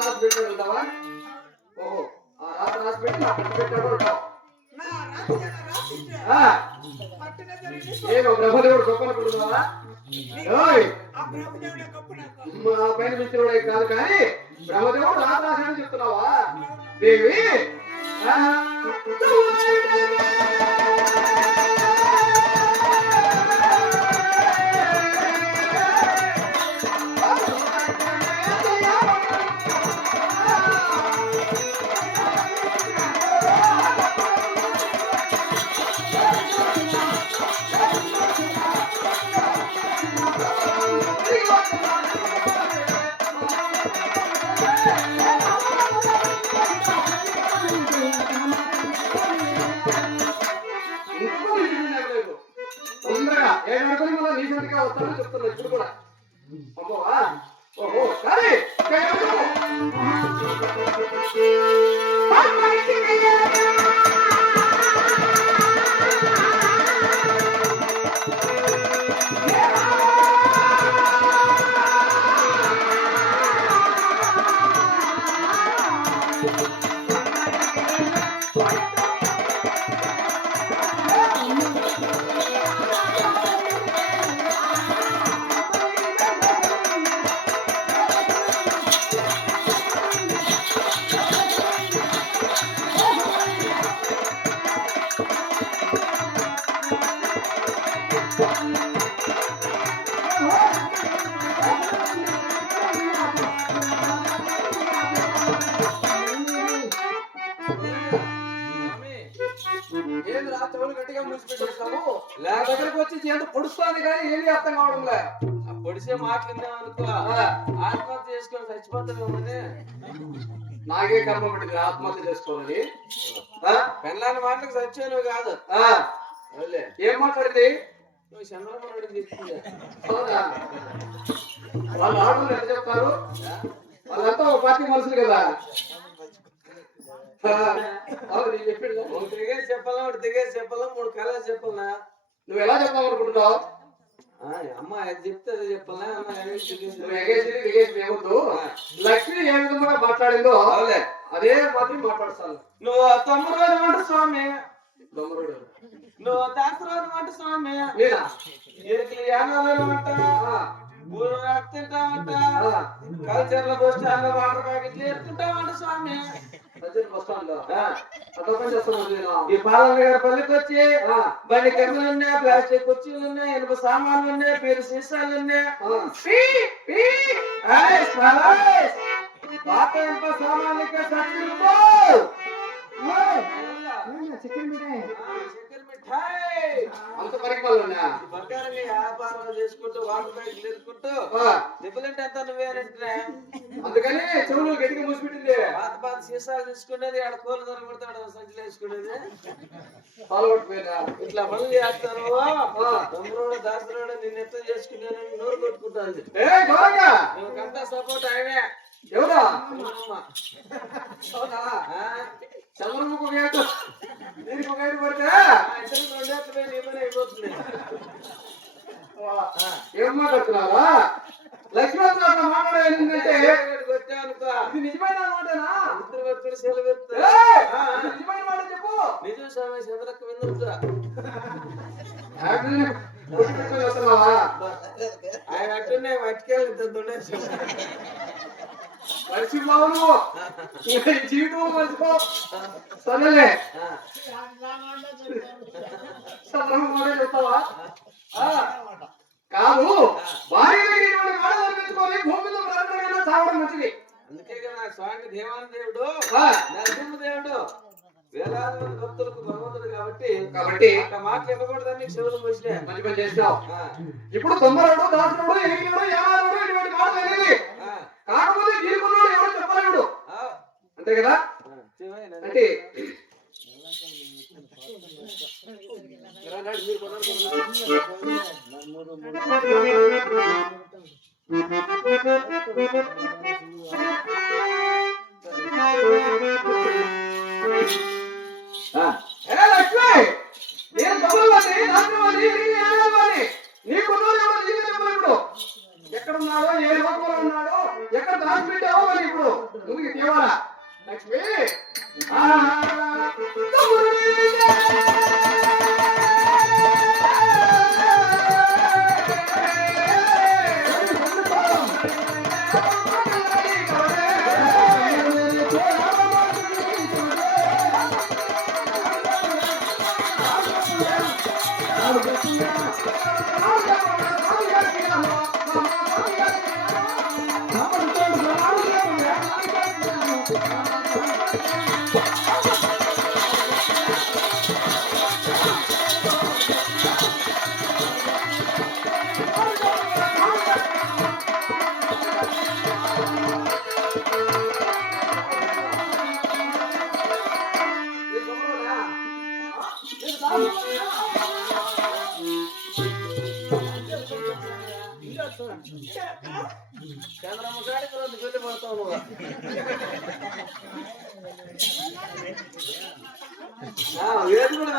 రాసి పెట్టాడు ఉంటావా? ఓహో, ఆ రాత రాసి పెట్టి నా పట్టు పెట్టాడు ఉంటావు. ఏమో బ్రహ్మదేవుడు గొప్ప అనుకుంటున్నావా? మా పైన మిత్రుడే కాదు కానీ బ్రహ్మదేవుడు రాత రాశాడని చెప్తున్నావా? దేవి వస్తానని చెప్తున్నా ఇప్పుడు కూడా. అమ్మోవా ఓహో కానీ దగ్గరకు వచ్చి చేత పొడుస్తాను కానీ ఏది అర్థం కావడంలే. పొడిసే మాట్లాడినాం అనుకో ఆత్మహత్య చేసుకొని చచ్చిపోతామేమని. నాకే కర్మ పట్టింది ఆత్మహత్య చేసుకోవాలని. పెళ్ళాని మాటలకు చచ్చాను కాదు. ఏం మాట్లాడింది? నువ్వు చంద్రబాబు చెప్తుంది. వాళ్ళు ఆటలు ఎంత చెప్తారు? వాళ్ళంతా ఒక పార్టీ మనుషులు కదా. దిగేసి చెప్పాలా, ఒకటి దిగేసి చెప్పాలా, 3 కళలు చెప్పాలా. నువ్వు ఎలా చెప్తావు అనుకుంటున్నావు? అమ్మ అది చెప్తే అది చెప్పాలా. లక్ష్మి ఏ విధంగా మాట్లాడిందో అదే మాత్రం మాట్లాడతాను. నువ్వు తమ్ముడు అనమాట స్వామి, నువ్వు దాసరావు అనమాట స్వామి, అనమాట ఊరు తింటామంట, కల్చర్ల బస్ స్టాండ్ లో వాటర్ ప్యాకెట్లు వేసుకుంటామంట స్వామి. ఈ పాలనగర్ పల్లికి వచ్చి బండి కెమ్మలు ఉన్నాయి, ప్లాస్టిక్ కుర్చీలు ఉన్నాయి, ఇనుప సామాన్లు ఉన్నాయి, పేరు సీసాలు ఉన్నాయి, పాత ఇనుప సామాన్లకి అంత పరికరాలు ఉన్నా బంగారంగా వ్యాపారాలు చేసుకుంటూ వాటర్ ప్యాకెట్లు వేసుకుంటూ దెబ్బలంటే అంతా నువ్వేనంటే. అందుకని చెవులు గట్టిగా మూసిపెట్టింది. పాత పాత సీసాలు తీసుకునేది, ఆడ కోళ్ళు దొరకబడతాడు సంచులు వేసుకునేది. ఇట్లా పనులు చేస్తాను. తమ్ముడు దాసరాడు నిన్ను ఎత్త చేసుకున్నానని నోరు కొట్టుకుంటాను. నువ్వుకంతా సపోర్ట్ ఆయనే. ఎవరా చంద్రముఖ గేటు దీనికి ఒక గేటు పడితే అయిపోతుంది. ఏం మాట్లాడుతున్నారా? లక్ష్మీ మాట్లాడేది ఏంటంటే ఇది నిజమైన మాటనా? నిజమైన మాట చెప్పు. నిజం స్వామి చంద్రక్క విందుతా ఆయన అట్టునే మట్టుకెళ్ళి మర్చిపోవు నువ్వు జీవితం మర్చిపో. సరేలే చెప్తావా? కాదు భార్య పెంచుకొని భూమిలో చావడం మంచిది. అందుకే కదా స్వామి దేవాన దేవుడు నరసింహదేవుడు వేలాది మంది భక్తులకు భగవంతుడు కాబట్టి అక్కడ మాటలు ఇవ్వకూడదని శివుడు పోసినా మంచి పని చేసినావు. ఇప్పుడు తొమ్మరుడు దాసుడు ఏనుడు యానాడు ఇటువంటి మాటలు అనేది కాకపోతే గీకున్నాడు ఎవరు చెప్పలేడు అంతే కదా. అంటే లక్ష్మి నేను తొమ్మలవాణి దాసుడు నీకున్నాడు ఎవరు నీకు చెప్పలేడు. ఎక్కడున్నాడో ఏ లోకంలో ఉన్నాడో ముందుకు తేవాలా లక్ష్మి చంద్రమ్మ కాడికి రెండు పెళ్లి పడతావు నువ్వు వేది కూడా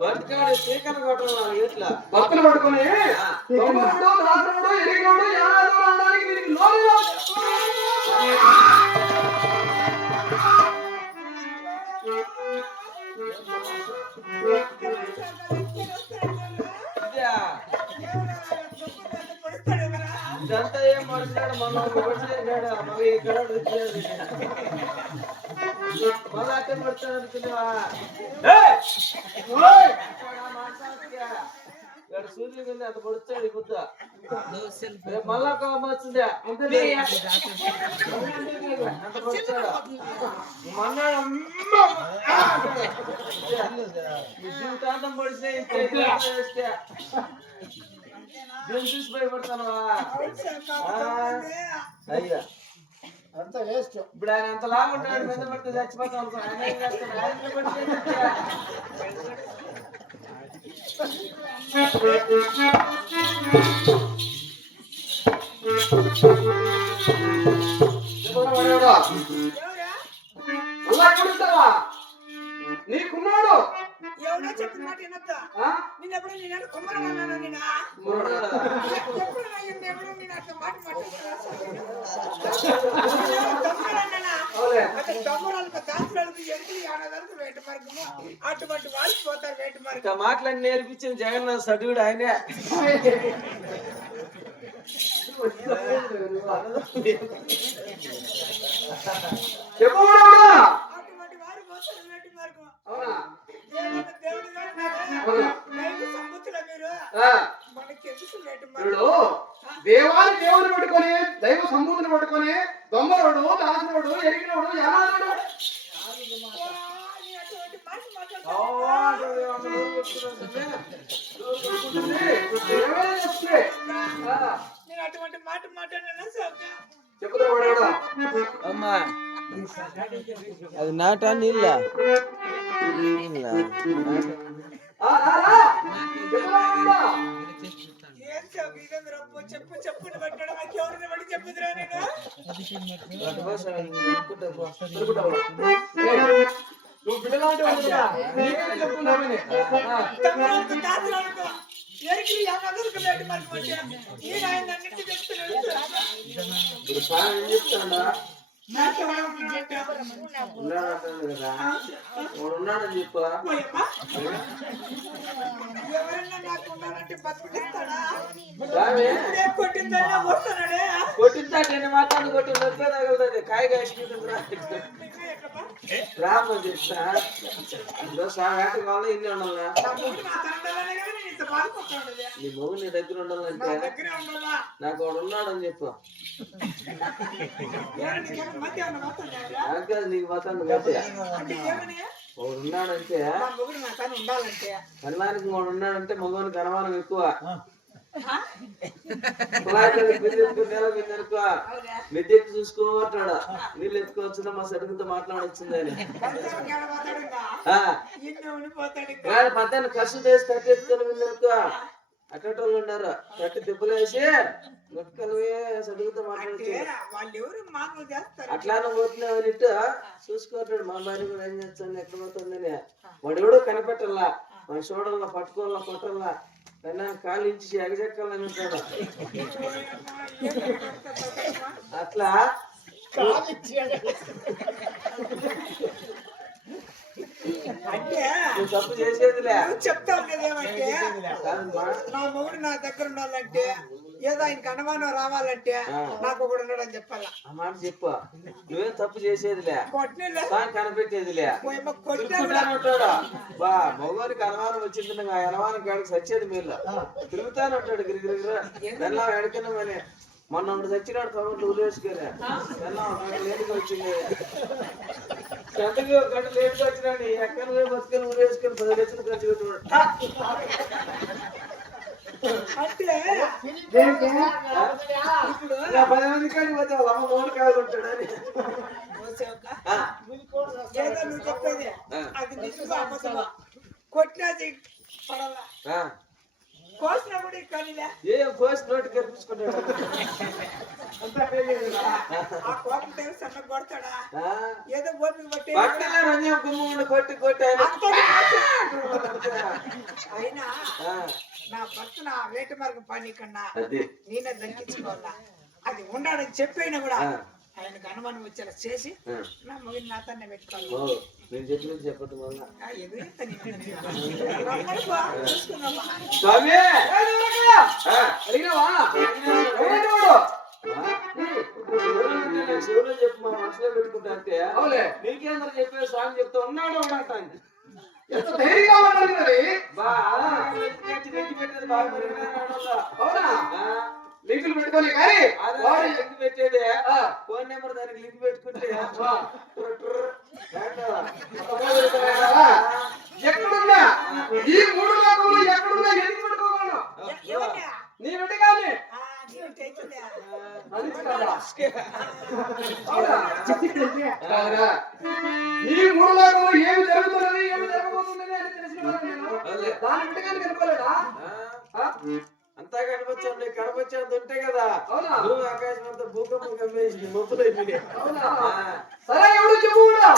బతికాడు చీకటి కొట్టడం ఎట్లా భక్తులు పడుకొని దొంగడు దాసుడు ఎరిగినోడు యానాడు అనడానికి వీరికి లోను ఇదంతా ఏం పడుతున్నాడు మనం పడిచేసాడు మరి ఇక్కడ మళ్ళా అట్టే పడతాడు అనుకున్నావా ఇక్కడ సూర్యుడు కింద అంత పడుతాడు ఈ బుద్ధ రేపు మళ్ళా కోపం వచ్చింది అంత పడుతాడు మన్నాడు జీవితాంతం పడితే చూసి భయపడతాను అయ్యా అంతా వేస్ట్ ఇప్పుడు ఆయన ఎంత లాగా ఉంటాడు మీద పడితే చచ్చిపోతాం అనుకో ఆయన ఏం చేస్తాడు ఆయన నీకున్నాడు ఎవడో చెప్పిన మాట వినొద్దా నేను ఎప్పుడు నేను కుమ్మరం అన్నాను నేను ఎప్పుడు నేను అట్లా మాట తమ్మురాలకు దాసురాలకు ఎందుకు ఆడదానికి వేట మార్గము అటువంటి వాళ్ళు పోతారు వేట మార్గం మాటలన్నీ నేర్పించిన జగన్నాథ్ సడువుడు ఆయనే చెప్పమన్నా అటువంటి వారు పోతారు వేట మార్గం అవునా దేవుడు సంబుతుల మీరు మనకి ఎందుకు వేట ఇప్పుడు దేవుని పట్టుకొని దైవ సంబూధిని పట్టుకొని దొంగలోడు దాసుడు ఎరిగినోడు యానాడు అటువంటి మాట నేను అటువంటి మాట మాట్లాడినా చెప్పుదా పడాడా అమ్మా అది నాటా నీళ్ళ చెప్పు చెప్పుని పట్టాడు నాకు ఎవరిని పడి చెప్పుదురా నేను నువ్వు బిడ్డలాంటి ఎరికి ఎవరికి వేటి మనకు నేను ఆయన అన్నింటి చెప్తున్నాడు ఉన్నాడని చెప్పు ఎవరన్నా నాకు ఉన్నానంటే బతుకుతాడా కొట్టిందాన్ని మాట్లాడి కొట్టి నొప్పే తగులుతుంది కాయ కాసుకుంటుందిరా రామని చెప్తా సాగాటి వల్ల ఇన్ని ఉండాలా నీ మొగ్గు నీ దగ్గర ఉండాలంటే నాకు వాడు ఉన్నాడని చెప్పు నీకు మాత్రం వాడు ఉన్నాడంటే కన్నానికి వాడు ఉన్నాడంటే మగవానికి అనుమానం ఎక్కువ మెద్దెక్కి చూసుకోవట్టాడు నీళ్ళు ఎత్తుకోవచ్చున్నా మా సరుకుతో మాట్లాడొచ్చిందని పద్దెని కసు చేసి కట్టి ఎత్తుకొని విందనుకో అట్టోళ్ళు ఉన్నారు కట్టి దెబ్బలు వేసి గుట్టుకలవే సడుగుతో మాట్లాడచ్చు అట్లానే పోతున్నావనిట్టు చూసుకోవట్టాడు మా భార్య కూడా ఏం చేస్తాను ఎక్కడ పోతుందని వాడు ఎవడో కనిపెట్టాలా మన చూడాలా పట్టుకోవాలా కొట్టాలా కన్నా కాళ్ళు ఇచ్చి ఎగజెక్కాలని ఉంటాడు అట్లా అంటే నువ్వు తప్పు చేసేదిలే. నువ్వు చెప్తా ఉండేది ఏమంటే కాదమ్మా. నా మొగుడు నా దగ్గర ఉండాలంటే ఏదో ఆయనకి అనుమానం రావాలంటే నాకు ఒకడు ఉన్నాడని చెప్పాలా. ఆ మాట చెప్పు. నువ్వేం తప్పు చేసేదిలే, కొట్టిన సాయం కనిపెట్టేదిలే. కొట్టినా తిరుగుతానంటాడు. బా మగవానికి అనుమానం వచ్చింది, ఆ అనుమానం కాడికి సచ్చేది మీరు. తిరుగుతానంటాడు గిరిగిరిగిర వెళ్ళా ఎడకనమని. మొన్న ఒకడు చచ్చినాడు తమ్ముడు ఊరేసుకొని వెళ్ళా లేటుగా వచ్చింది. ఎంతకు గంట లేటుగా వచ్చినాడు. ఎక్కడ బతుకొని ఊరేసుకొని 10 లక్షలు ఖర్చు పెట్టుకున్నాడు. అంటే ఇప్పుడు ఇలా 10 మంది కాడికి పోతే వాళ్ళ అమ్మ మూడు కాయలు ఉంటాడని. ఏదో నువ్వు చెప్పేది అది నిజంగా అబద్ధమా? కొట్టినా పడాలా, కోసినా కూడా కనిలే. ఏం కోసి నోటి కనిపించుకుంటాడు. ఆ కోపం తెలిసి అన్న కొడతాడా? ఏదో ఓపిక పట్టి పక్కనే రంజం గుమ్మ కొట్టి కొట్టి ఆయన అయినా నా భర్త నా వేట మార్గం పని కన్నా నేనే దక్కించుకోవాలా. అది ఉండాలని చెప్పైనా కూడా ఆయనకు అనుమానం వచ్చేలా చేసి నా మొగిని నాతోనే పెట్టుకోవాలి. నేను చెప్పినది చెప్పదు మళ్ళా. శివులో చెప్పు మా మనసులో పెట్టుకుంటా అంటే నీకేంద్ర చెప్పే స్వామి చెప్తా ఉన్నాడు అంటాను. ఎంత ధైర్యంగా మాట్లాడుతున్నది. బా పెట్టేది బాగా లింకులు పెట్టుకొని కానీ లింక్ పెట్టేది. ఫోన్ నెంబర్ దానికి లింక్ పెట్టుకుంటే ఎక్కడున్నా ఈ 3 లోకంలో ఎక్కడున్నా ఎందుకు పెట్టుకోగలను? నీ వెంట కానీ ఈ 3 లోకంలో ఏమి జరుగుతున్నది ఏమి జరగబోతున్నది అని తెలిసిన వాడు నేను. దాని వెంట కానీ కనుకోలేదా? అంతా కనపచ్చండి కనపచ్చేది ఉంటే కదా. భూమి ఆకాశం అంతా భూకంపం కమ్మేసి మొప్పులు అయిపోయి. సరే ఎవడు చెప్పు కూడా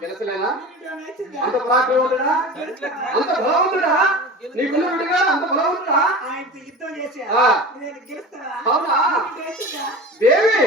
గెలసలేనా? అంత పరాక్రమవంతుడా? అంత బలవంతుడా? నీకున్న విడిగా అంత బలవంతుడా? అవునా దేవి?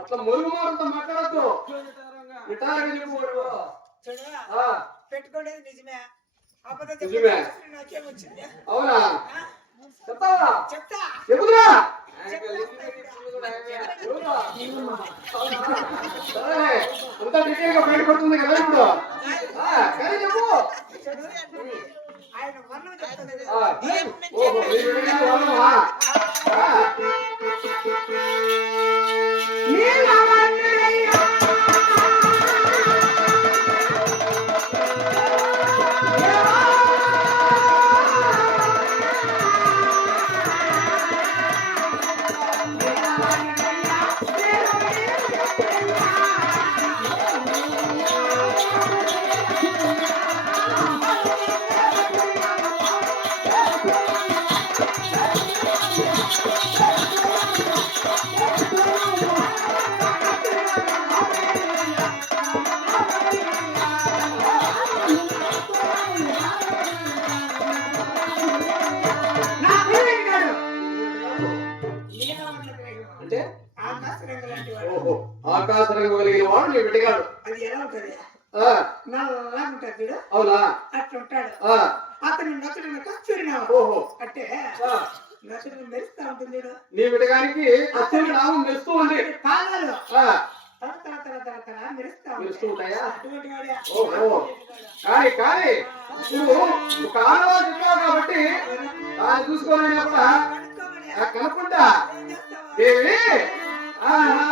అట్లా మురుగు మారుతో మాట్లాడద్దు. నిటారుగా చెప్పుకోడు. పెట్టుకోలేదు నిజమే. నిజమే. నాకేమొచ్చింది? అవునా? చెప్తావా? చెప్తా. చెప్పుదురా. అంతా డీటెయిల్ గా బయటపడుతుంది కదా ఇప్పుడు. కానీ చెప్పు. ఆయన వర్ణం చెప్తాను. ఓహో వర్ణమా? బిడ్డగాడు. అది ఎలా ఉంటది? ఆ, నల్లగా ఉంటాడు చూడు, అవునా? అట్లా ఉంటాడు. ఆ, అతను నచ్చుడు కచ్చూరినావా ఓహో. అంటే ఆ, నచ్చుడు మెరుస్తా ఉంటుంది చూడు. నీ బిడ్డగానికి కస్తూరి నామం మెరుస్తూ ఉంది. పాదాలు ఆ, తర తర తర తర తర మెరుస్తా మెరుస్తూ ఉంటాయా? అటువంటి వాడే. ఓహో. కానీ కానీ నువ్వు ఒక ఆడవాళ్ళు చెప్పావు కాబట్టి దాన్ని చూసుకోవాలన్నా కూడా కనుక్కోమని కనుక్కుంటా. ఏం చేస్తావా? దేవి ఆహా,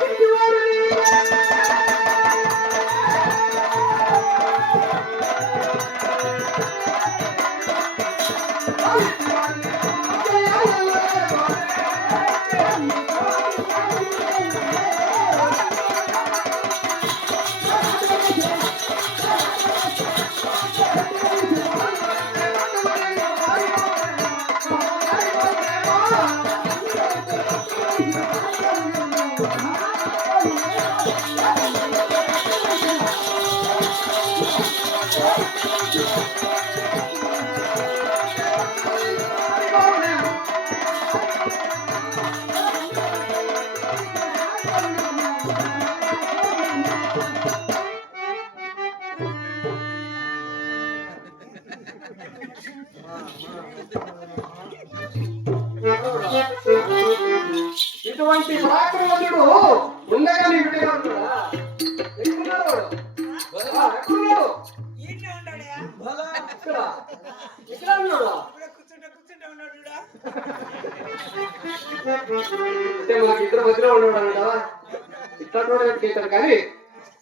ఇంటివాడిని. ఇటువంటి పరాక్రమవంతుడు ఉండగా నీ బిడ్డగా ఉన్నాడా? ఎక్కడున్నాడు వాడు? ఎక్కడున్నాడు? ఈయనే ఉన్నాడయ్యా. ఇక్కడ ఇక్కడ ఉన్నాడు. ఇప్పుడే కూర్చుంటా ఉన్నాడు చూడా. అంటే మనకి ఇద్దరు మధ్యలో ఉన్నాడు కదా, ఇట్లా కానీ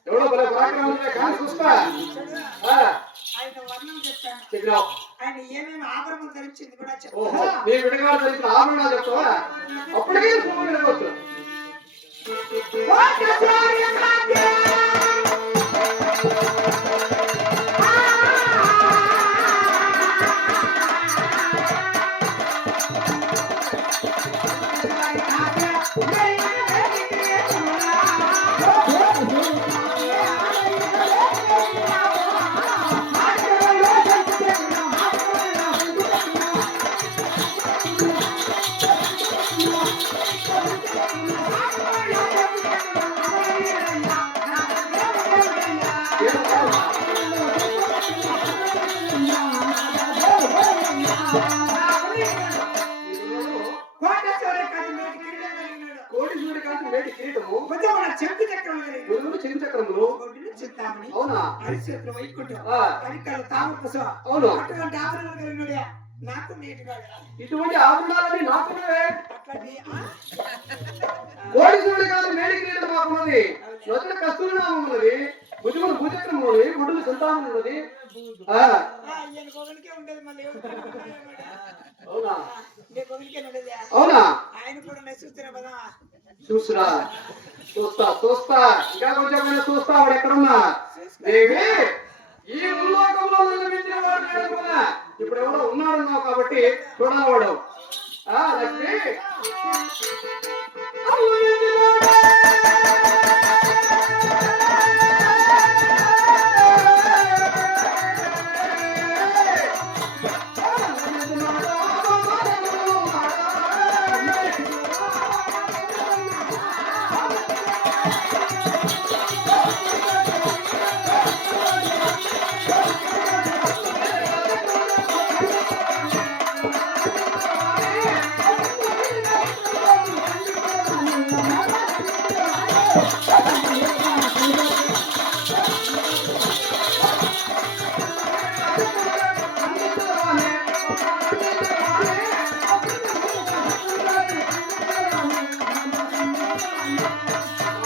ఎవడో భలే పరాక్రమంతుడే కానీ చూస్తా. ఆ, ఆయన వర్ణం చెప్పాను. చెప్పినావు. ఆయన ఏమేమి ఆభరణం ధరించింది కూడా ఓహో, చెప్పాను. నీ బిడ్డగా తెలిసిన ఆభరణాలు చెప్తావా? అప్పటికే సుమ్ము వినవచ్చు. కోటీశ్వరుడి కాంతి మేటి కిరీటము, చెంపు చక్రం గురువులు చెంగు చక్రములు. చెప్తామని అవునా? అరిచేతులు వైకుంఠం ఆ, అరికాలు తామరపుసం. అవును. అటువంటి ఆభరణాలు కలిగినోడే నాకు నీటిగా ఇటువంటి ఆభరణాలని నాకున్నవే. అట్లాంటి కోటీశ్వరుడి కాంతి మేటి కిరీటం మాకున్నది. నొచ్చిన కస్తూరి నామం ఉన్నది. భుజములు భూచక్రం ఉన్నది. గుడ్డులు సంతానం ఉన్నది. ఆ, ఈయన కొగనికే ఉండేది మళ్ళీ అవునా? నీ కొగనికే ఉండేది. అవునా? ఆయన కూడా నశిస్తున్నా కదా. చూస్తురా, చూస్తా ఇంకా కొంచెం చూస్తా. వాడు ఎక్కడున్నా? దేవి, ఈ భూలోకంలో నన్ను మించిన వాడు లేడనుకున్నా. ఇప్పుడు ఎవరో ఉన్నాడన్నావు కాబట్టి చూడాలి వాడు. ఆ, లక్ష్మి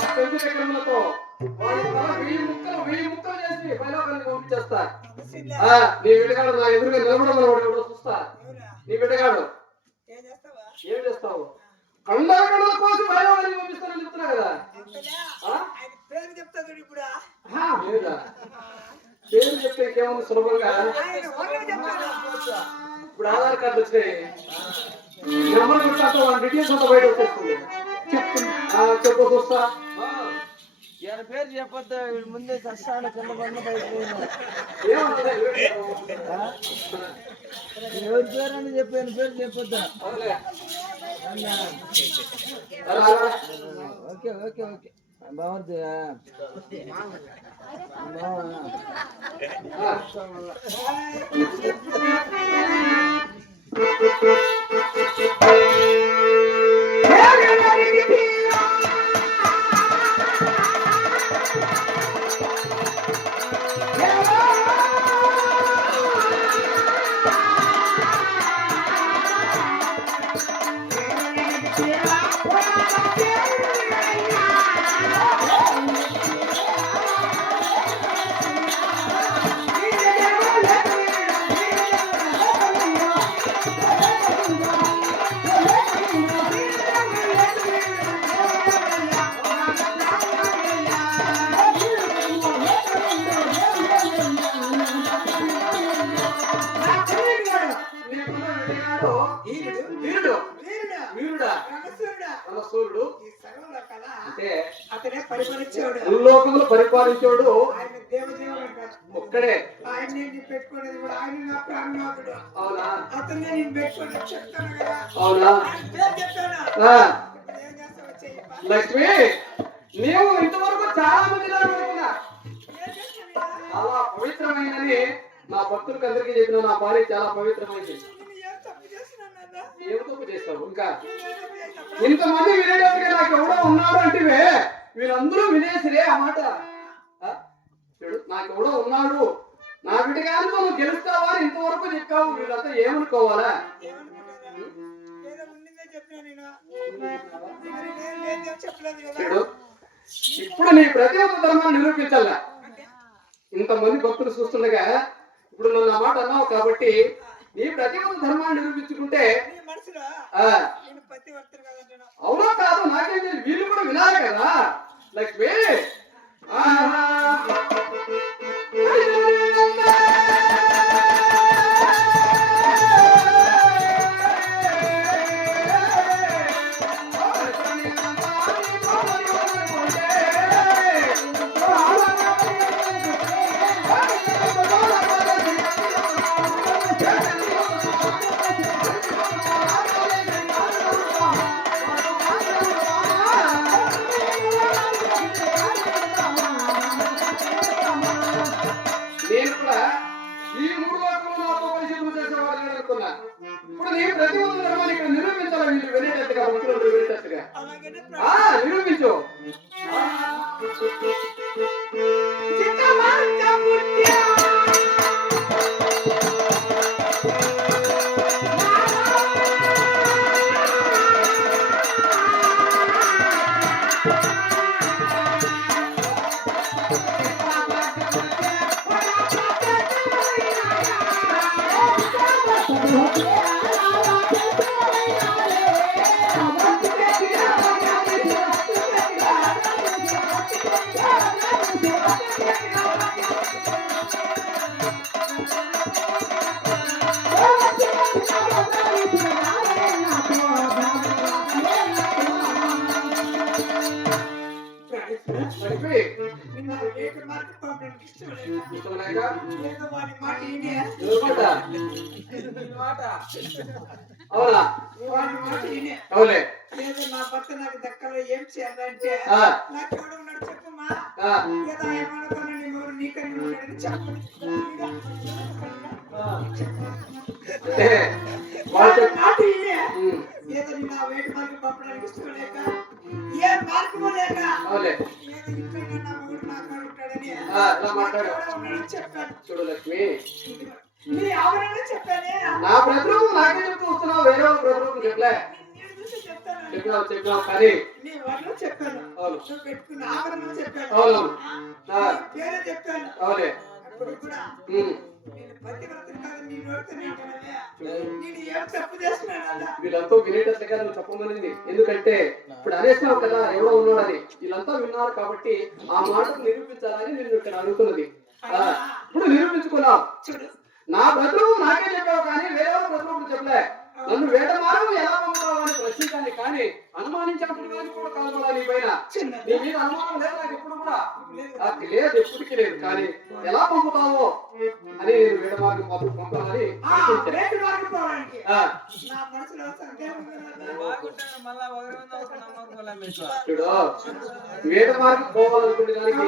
పెద్ద చక్రములతో వాడి తల 1000 ముక్కలు చేసి పైలోకానికి పంపించేస్తా. నీ బిడ్డగాడు నా ఎదురుగా నిలబడమని వాడు ఎవడో చూస్తా. నీ బిడ్డగాడు ఏం చేస్తావా? ఏం చేస్తావు? కండల కోసం పైలోకానికి పంపిస్తానని చెప్తున్నా కదా. ఆయన పేరు చెప్తా చూడు ఇప్పుడు. లేదా పేరు చెప్తే ఇంకేముంది సులభంగా. ఆయన వర్ణం చెప్తాడు. ఇప్పుడు ఆధార్ కార్డు వచ్చినాయి. నెంబర్ కొట్టాక వాళ్ళ డీటెయిల్స్ అంతా బయట వచ్చేస్తుంది. చెప్పు చూస్తా. ఈయన పేరు చెప్పొద్దు. వీడి ముందే కష్టాలు కింద పడిన బయట ఏమన్నా ఎవరి పేరు అని చెప్పి ఆయన పేరు చెప్పొద్దా? Okay okay okay. బాగుంది నీకున్న వెలిగాడు వీరుడు వీరుడా రణశూరుడు ఈ సర్వంలో కదా అంటే అతనే పరిపాలించేవాడు. భూలోకములు పరిపాలించాడు ఆయన దేవదేవుడు కాదు. ఒక్కడే. ఆయన నేను పెట్టుకునేది కూడా ఆయన నా ప్రాణనాథుడు. అవునా? అతన్ని నేను పెట్టుకుని చెప్తాను కదా. అవునా? ఆయన పేరు చెప్తాను. ఇప్పుడు ఏం చేస్తావో చెయ్యప్పా. లక్ష్మి, నీవు ఇంతవరకు చాలా మందిలో అనుకున్నా ఏం చేస్తావు ఇలా? చాలా పవిత్రమైనది నా భక్తులకు అందరికీ చెప్పిన నా భార్య చాలా పవిత్రమైనది. నేను ఏం తప్పు చేస్తున్నాను అన్నా? ఏం తప్పు చేస్తావు? ఇంకా నేను ఏం తప్పు చేశాను? ఇంతమంది వినేటట్టుగా నాకు ఎవడో ఉన్నాడు అంటే వీళ్ళందరూ వినేసిరే ఆ మాట. చూడు, నాకు ఎవడో ఉన్నాడు, నా బిడ్డగాని నువ్వు గెలుస్తావా అని ఇంతవరకు చెప్పావు. వీళ్ళంతా ఏమనుకోవాలా? ఏమనుకుంటున్నాను? ఏదో ఉండిందే చెప్పినా నేను. మరి నేను లేనిదేం చెప్పలేదు కదా. చూడు, ఇప్పుడు నీ ప్రతి ఒక్క ధర్మాన్ని నిరూపించాలా. ఇంతమంది భక్తులు చూస్తుండగా ఇప్పుడు నువ్వు నా మాట అన్నావు కాబట్టి నీ ప్రతి ఒక్క ధర్మాన్ని నిరూపించుకుంటే నీ మనసులో నేను పతివర్తను కాదంటున్నావు. అవునా కాదు నాకేం తెలియదు. వీళ్ళు కూడా వినాలి కదా లక్ష్మి. నేను కూడా ఈ మూడు లోకంలో నాతో కలిసి నువ్వు చేసేవాళ్ళు అనుకున్నా. ఇప్పుడు నీ ప్రతి ఒక్క ధర్మాన్ని ఇక్కడ నిరూపించాలి. వీళ్ళు వినేటట్టుగా భక్తులు వినేటట్టుగా అలాగనే నిరూపించు. లక్ష్మి, నిన్న ఏక మార్గ పంపడానికి ఇష్టం లేదు. ఇష్టం లేక ఏదో వాడి మాట ఈయనే. నిలబడ్డా. మాట అవునా? వాడి మాట ఈయనే. అవులే. ఏదో నా భర్త నాకు దక్కలో ఏం చేయాలంటే ఆ. నాకు ఎవడు ఉన్నాడు చెప్పమ్మా. ఆ. ఏదో ఏమనుకున్నా నీ ఎవరు నీకని ఉన్నాడని చెప్పు. అంటే వాడి వాళ్ళతో మాట ఈయనే. ఉమ్, ఏదో నిన్న వేట మార్గం పంపడానికి ఇష్టం లేక ఏ మార్గము లేక అవులే. ఏదో ఇంట్లో నా ఊరు నాకు ఉంటాడని ఇలా మాట్లాడు. ఉన్నాడని చెప్పాను. చూడు లక్ష్మి, నీ ఎవరైనా చెప్పానే. నా బ్రతుకు నాకే చెప్తూ వస్తున్నావు, వేరే వాళ్ళ బ్రతుకు చెప్పలే. నేను చూసి చెప్తాను. చెప్పినావు కానీ నీ వడ్లు చెప్పాను. అవును. నువ్వు పెట్టుకున్న ఆభరణం చెప్పాను. అవునవును. ఆ. నీ పేరే చెప్పాను. అవులే. అప్పుడు కూడా ఉమ్, నేను పతివ్రతని కాదు నీ నోటితో వింటాననే. నేను ఏం తప్పు చేస్తున్నానన్నా. వీళ్ళంతా వినేటట్టుగా నువ్వు చెప్పమనింది. ఎందుకంటే ఇప్పుడు అనేసినావు కదా ఎవరో ఉన్నాడని. వీళ్ళంతా విన్నారు కాబట్టి ఆ మాటకు నిరూపించాలని నేను ఇక్కడ అడుగుతున్నది. ఇప్పుడు నిరూపించుకున్నావు. చూడు నా బ్రతుకు నాకే చెప్పావు కానీ వేరే బ్రతుకు చెప్పలే. నన్ను వేట మారం ఎలా పంపుతావు అని ప్రశ్నించాలి కానీ అనుమానించినప్పుడు కానీ కూడా కలపడా నీ పైన. నీ మీద అనుమానం లేదు నాకు ఎప్పుడు కూడా. నాకు లేదు, ఎప్పటికీ లేదు. కానీ ఎలా పంపుతావో అని నేను వేట మార్గం పంపాలని వేట మార్గం పోవడానికి ఆ, నా మనసులో సందేహం ఉంది నాన్న. బాగుంటాను మళ్ళా ఒకరి మీద ఒకరు నమ్మకం మీకు చూడు వేద మార్గం పోవాలనుకునే దానికి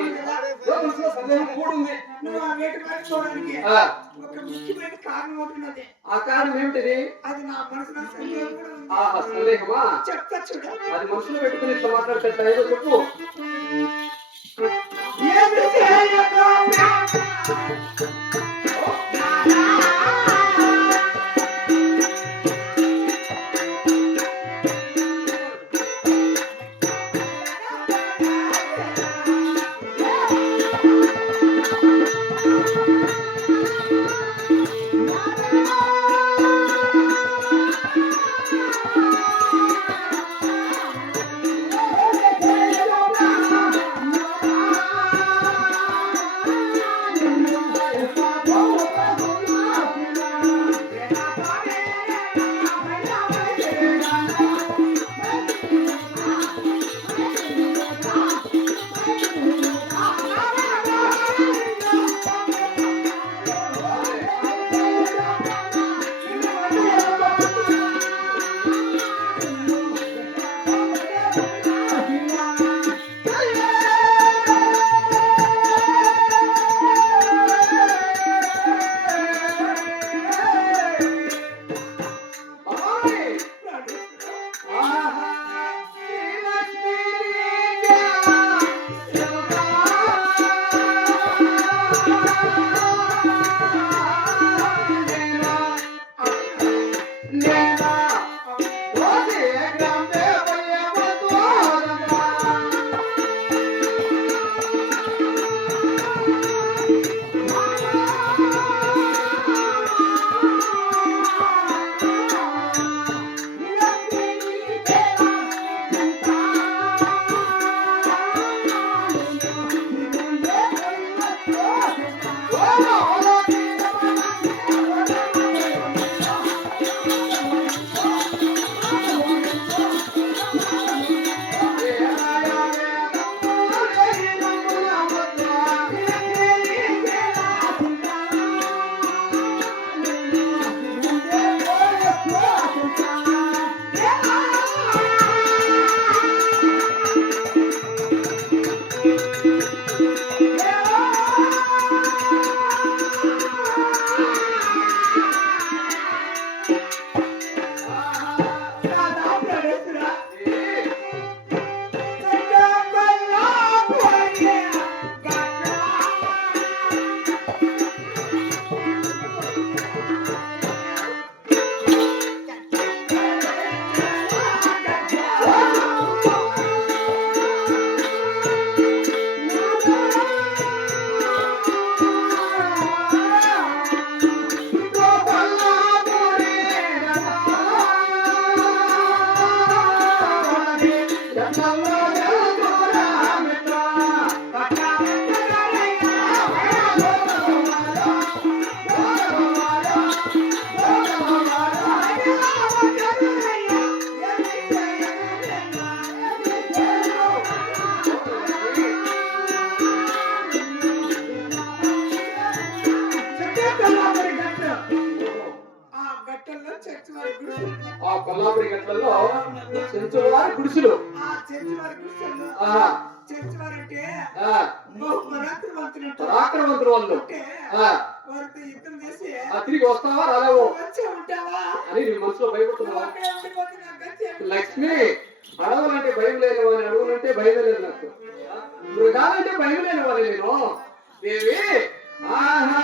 మనసులో సందేహం కూడుంది. నువ్వు ఆ వేట పట్టుకోవడానికి ఆ, ఒక ముఖ్యమైన కారణం ఉంటున్నది. ఆ కారణం ఏమిటిది? అది నా మనసులో సందేహం కూడా ఉంది. ఆ సందేహమా? చెప్తా చూడు. అది మనసులో పెట్టుకుని ఇట్లా మాట్లాడతా ఏదో చెప్పు. ఏమి చేయకు ఆ కొల్లాపురి గట్లలో చెంచువారి గుడిసెలు. ఆ చర్చి వారి గుడిసెల్లో ఆ, చర్చి వారంటే ఆ, పరాక్రమవంతులు పరాక్రమవంతులు వాళ్ళు. అంటే ఆ, వారితో యుద్ధం చేసి ఆ, తిరిగి వస్తావా రాలేవు వచ్చి ఉంటావా అని నీ మనసులో భయపడుతున్నావా? అక్కడే ఉండిపోతే నాకు గతి ఏమి? లక్ష్మి, అడవులంటే భయం లేని వాడిని, అడవులంటే భయం లేదు నాకు. మృగాలంటే భయం లేని వాడు నేను. దేవి ఆహా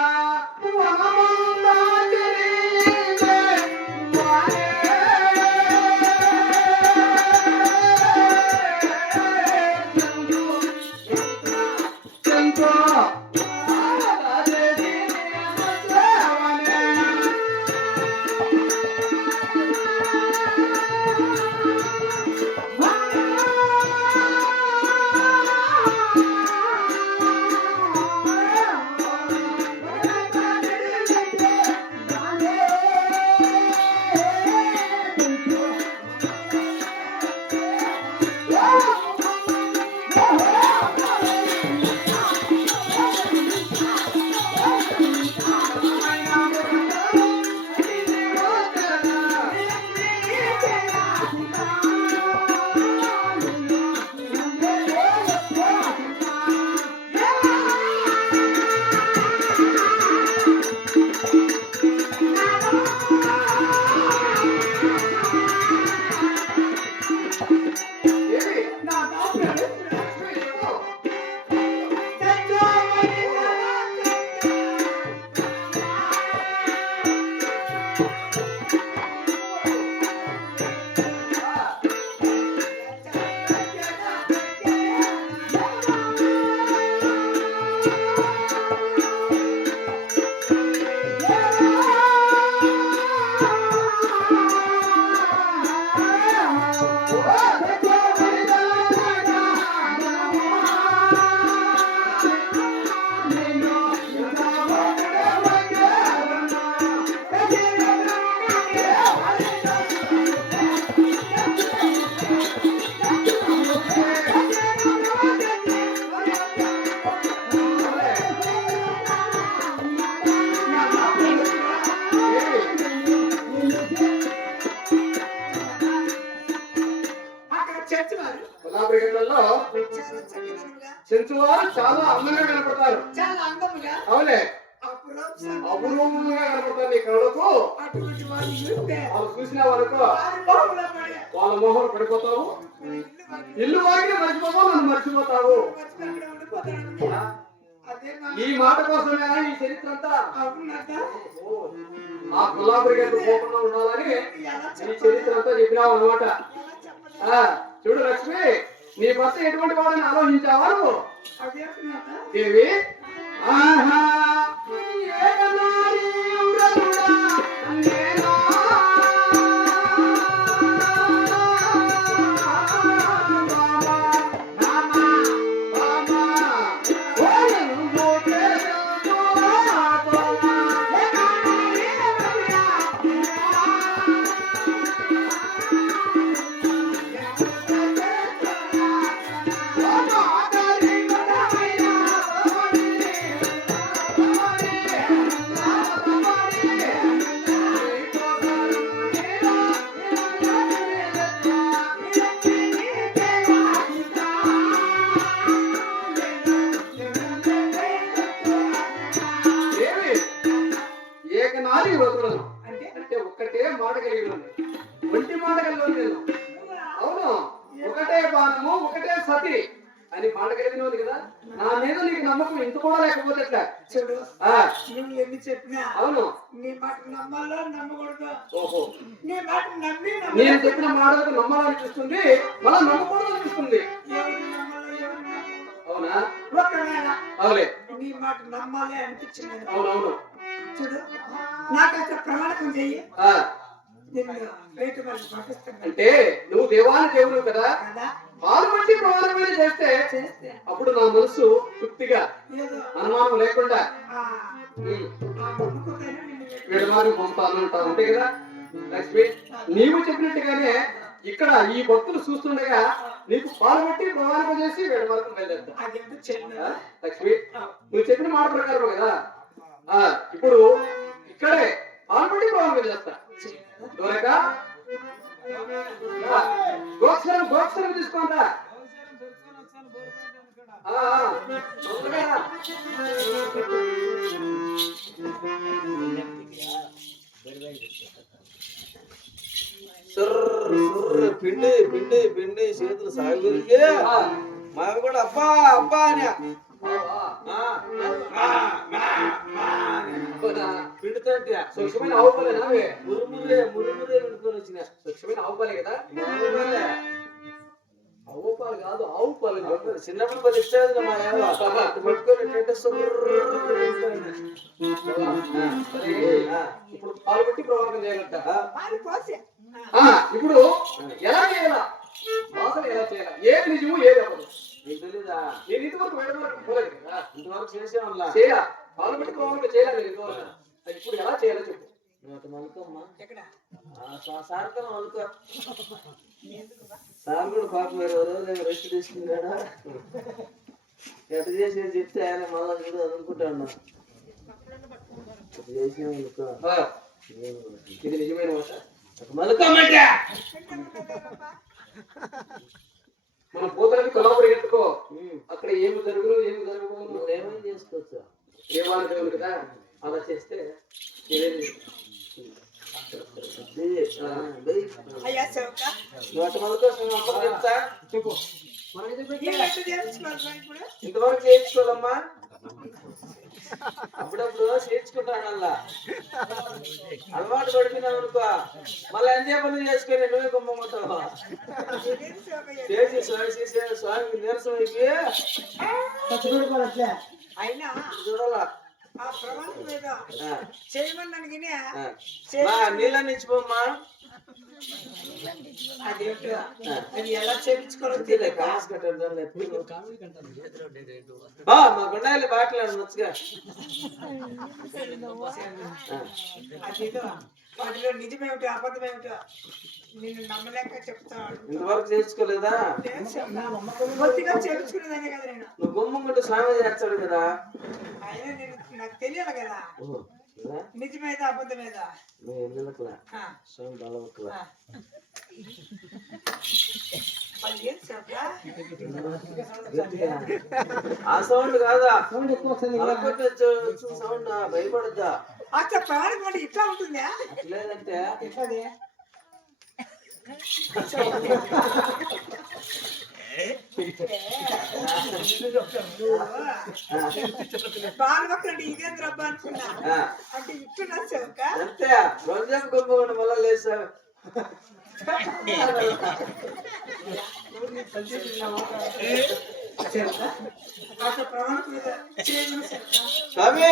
అక్కడ చర్చి వారు కొల్లాపురిగడ్డల్లో చాలా చక్కదనముగా, చెంచువారు చాలా అందంగా కనపడతారు. చాలా అందముగా, అవునే అపురూపంగా అపురూపంగా కనపడతారు నీ కళ్ళకు. అటువంటి వారిని చూస్తే వాళ్ళు చూసినా వాళ్ళకు వారి మొహంలో పడే వాళ్ళ మొహం పడిపోతావు. ఇల్లు వాగిన మర్చిపోతావు, నన్ను మర్చిపోతావు. మర్చిపోయి అక్కడ ఉండిపోతాడు. అదే మా ఈ మాట కోసమే ఈ చరిత్ర అంతా. అవునట. ఆ కొల్లాపురిగడ్డ కోపంలో ఉండాలని ఎలా ఈ చరిత్ర అంతా చెప్పినావు అనమాట. ఎలా చెప్పలేదు. చూడు లక్ష్మి, నీ భర్త ఎటువంటి వాడని ఆలోచించావా నువ్వు? అదేంటన్నట? దేవి ఆహా ఏకనారీ వ్రతుడా నేనా. రామా, రామా, ఓయను గోపేశు రామా, ఏకనారీ వ్రతుడా ఏకనాది వ్రతుడను అంటే అంటే ఒక్కటే మాట కలిగి ఉంది. ఒంటి మాట కలిగి ఉంది నేను. అవును, ఒకటే బాణము ఒకటే సతి అని మాట కలిగిన ఉంది కదా. నా మీద నీకు నమ్మకం ఇంత కూడా లేకపోతే ఎట్లా? చూడు, ఆ, నువ్వు ఎన్ని చెప్పినా అవును. నీ మాట నమ్మాలో నమ్మకూడదు. ఓహో, నీ మాట నమ్మి నేను చెప్పిన మాటలకు నమ్మాలనిపిస్తుంది, మళ్ళా నమ్మకూడదు అనిపిస్తుంది. ఎవరు నమ్మాలో ఎవరు నమ్మాలో. అవునా? ఒకవేళ అవులే, నీ మాట నమ్మాలి అనిపించింది అనుకో. అవునవును. చూడు, నాకైతే ప్రమాణకం చెయ్యి, ఆ, నిన్ను బయట వాళ్ళకి పంపిస్తాను అంటే నువ్వు దేవాని దేవుడు కదా. కదా. పాలు బట్టి ప్రమాణమైన చేస్తే చేస్తే అప్పుడు నా మనసు తృప్తిగా ఏదో అనుమానం లేకుండా ఆ నమ్ముకుంటేనే నిన్ను విడమారి పంపుతాను అంటావు అంతే కదా లక్ష్మి. నీవు చెప్పినట్టుగానే ఇక్కడ ఈ భక్తులు చూస్తుండగా నీకు పాలు బట్టి ప్రమాణం చేసి విడమార్గం బయలుదేరుతా. అదేంటో చెల్లి లక్ష్మి, నువ్వు చెప్పిన మాట ప్రకారం కదా. ఇప్పుడు ఇక్కడే పాలు బట్టి ప్రమాణం చేస్తా. దూరగా గోక్షరం గోక్షరం తీసుకోండా. పిండి పిండి పిండి చేతులు సాగురికి మాకు కూడా అబ్బా అబ్బా అని పిండితో స్వచ్ఛమైన ఆవు పాలే నావే. మురుమురే మురుమురే పిండుకొని వచ్చిన స్వచ్ఛమైన ఆవు పాలే కదా. మురుమురే. ఆవు పాలు కాదు, ఆవు పాలు. చిన్నప్పుడు పది ఇచ్చేది మా పట్టుకొని ఇప్పుడు పాలు పెట్టి ప్రమాణం చేయాలంట. పాలు పోసి ఇప్పుడు ఎలా చేయాలా? వాసన ఎలా చేయాలా? ఏది నిజము ఏది అవ్వదు నీకు తెలీదా? నేను ఇంతవరకు వెళ్ళడం పోలేదు కదా. ఇంతవరకు చేసేవాళ్ళ చేయాల పాలు పెట్టి ప్రమాణం చేయాలి నేను ఇంతవరకు. ఇప్పుడు ఎలా చేయాలో చెప్పు. మలుకమ్మా ఎక్కడ సాయంత్రం మలుక సార్ కూడా పాపం వేరే రోజు రెస్ట్ తీసుకున్నాడా ఎట్ట చేసేది చెప్తే ఆయన మళ్ళా చూడు అనుకుంటా ఉన్నా చేసిన ఇది నిజమైన మాట. మలుకమ్మంటే మనం పోతలకి కొలాబరి ఎత్తుకో. అక్కడ ఏమి జరుగును ఏమి జరగబోను ఏమేమి చేసుకోవచ్చు దేవాలయ దేవుడు కదా. అలా చేస్తే అయ్యా సేవక నోటి మలుకోసం చెప్తా చెప్పు. ఇప్పుడు ఇంతవరకు చేయించుకోవాలమ్మా. అప్పుడప్పుడు చేయించుకుంటానల్లా అలవాటు పడిపోయినావు అనుకో మళ్ళీ అన్ని పనులు చేసుకొని నువ్వే కొమ్మతావు చేసి స్వామికి నీరసం అయిపోయి అయినా చూడాలా ఆ ప్రమాణం మీద చేయమన్నాను నీళ్ళని ఇచ్చిపోమ్మా. అదేంటో అది ఎలా చేయించుకోవాలో కాసు కట్టారు మా గుండాలి బాటలు వచ్చుగా అదేదో వాటిలో నిజమేమిటో అబద్ధమేమిటో నిన్ను నమ్మలేక చెప్తాను. ఇంతవరకు చేర్చుకోలేదా? కొద్దిగా చేర్చుకునేదాన్ని కదా నేను. నువ్వు గుమ్మంటే స్వామి చేస్తాడు కదా. అయినా నేను నాకు తెలియాలి కదా ఓహో, ఇలా? నిజమేదా అబద్ధమేదా. నువ్వు ఎన్నెలకులా ఆ, స్వామి బాలవకులా ఆ. మరి ఏం చెప్పరా? ఆ సౌండ్ కాదా? అలకొట్టే సౌండ్ భయపడద్దా? అచ్చా ప్రాణం అంటే ఇట్లా ఉంటుందా? లేదంటే ఎట్లది? బాలభక్తుడు ఇదేం రబ్బా అనుకున్నా. ఆ, అంటే ఇట్టున్నా చెవక అంతే రోజు గుమ్మ మళ్ళా లేసావు. అసలు ప్రాణం మీద చేయమని చెప్తా. స్వామి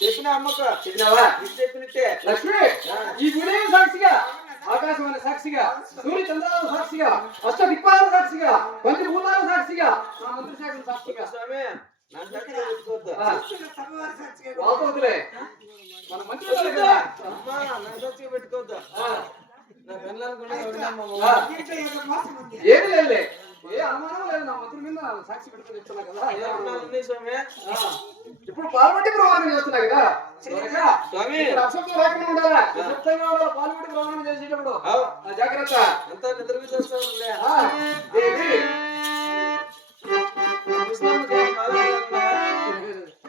చెప్పిన అమ్మకు చెప్పినావా? ఇది చెప్పినట్టే. లక్ష్మి ఈ గుడి సాక్షిగా, ఆకాశమైన సాక్షిగా, సూర్య చంద్రాల సాక్షిగా, అష్ట దిక్పాల సాక్షిగా, పంచభూతాల సాక్షిగా, నా మంత్రి శాఖల సాక్షిగా. స్వామి నా సాక్షిగా పెట్టుకోవద్దు. చూస్తున్న సభవారి సాక్షిగా బాగుందిలే మన మంత్రి కదా. అమ్మా నా సాక్షిగా పెట్టుకోవద్దు. నా పిల్లలు కూడా దీంట్లో ఏదో మోసం ఉంది. ఏది లేదులే, ఏ అనుమానం లేదు. నా మంత్రి మీద సాక్షి పెట్టుకుని చెప్తున్నా కదా. స్వామి. ఇప్పుడు పాల్గొట్టి ప్రమాణం చేస్తున్నా కదా. త్వరగా స్వామి ఇక్కడ అసత్యం లేకుండా ఉండాలా, నిశ్శబ్దంగా ఉండాలా. పాల్గొట్టి ప్రమాణం చేసేటప్పుడు అవు. జాగ్రత్త. అంతా నిద్ర మీద వస్తాను. దేవి